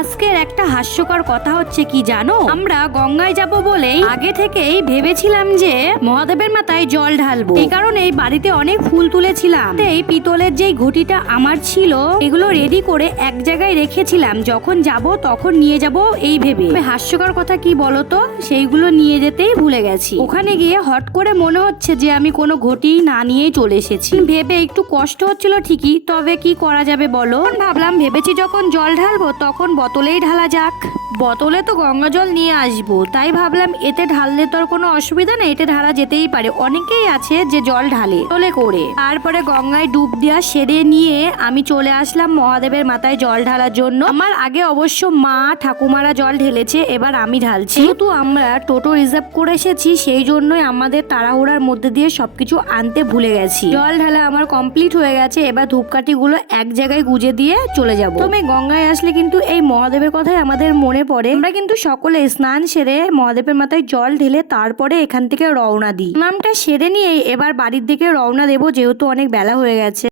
আজকের একটা হাস্যকর কথা হচ্ছে কি জানো, আমরা গঙ্গায় যাব বলেই আগে থেকেই ভেবেছিলাম যে মহাদেবের মাথায় জল ঢালবো। এই কারণে বাড়িতে অনেক ফুল তুলেছিলাম। এই পিতলের যেই ঘটিটা আমার ছিল এগুলো রেডি করে এক জায়গায় রেখেছিলাম, যখন যাব তখন নিয়ে যাব এই ভেবে। হাস্যকর কথা কি বলতো, সেইগুলো নিয়ে যেতেই ভুলে গেছি। ওখানে গিয়ে হট করে মনে হচ্ছে যে আমি কোনো ঘটি না নিয়েই চলে এসেছি। ভেবে একটু কষ্ট হচ্ছিল ঠিকই, তবে কি করা যাবে বলো। ভাবলাম ভেবেছি যখন জল ঢালবো তখন বোতলেই ঢালা যাক। বোতলে তো গঙ্গা জল নিয়ে আসবো, তাই ভাবলাম এতে ঢাললে তো আর কোনো অসুবিধা নেই, এতে ঢালা যেতেই পারে। অনেকেই আছে যে জল ঢালে তোলে করে। তারপরে গঙ্গায় ডুব দেওয়া সেরে নিয়ে আমি চলে আসলাম মহাদেবের মাথায় জল ঢালার জন্য। আমার আগে অবশ্য মা ঠাকুমারা জল ঢেলেছে, এবার আমি ঢালছি। যেহেতু আমরা টোটো রিজার্ভ করে এসেছি সেই জন্যই আমাদের তাড়াহুড়ার মধ্যে দিয়ে সবকিছু আনতে ভুলে গেছি। জল ঢালা আমার কমপ্লিট হয়ে গেছে, এবার ধূপকাঠি গুলো এক জায়গায় গুজে দিয়ে চলে যাব। তুমি গঙ্গায় আসলে কিন্তু এই মহাদেবের কথাই আমাদের মনে পড়ে। আমরা কিন্তু সকলে স্নান সেরে মহাদেবের মাথায় জল ঢেলে তারপরে এখান থেকে রওনা দিই। স্নানটা সেরে নিয়ে এবার বাড়ির দিকে রওনা দেবো, যেহেতু অনেক বেলা হয়ে গেছে।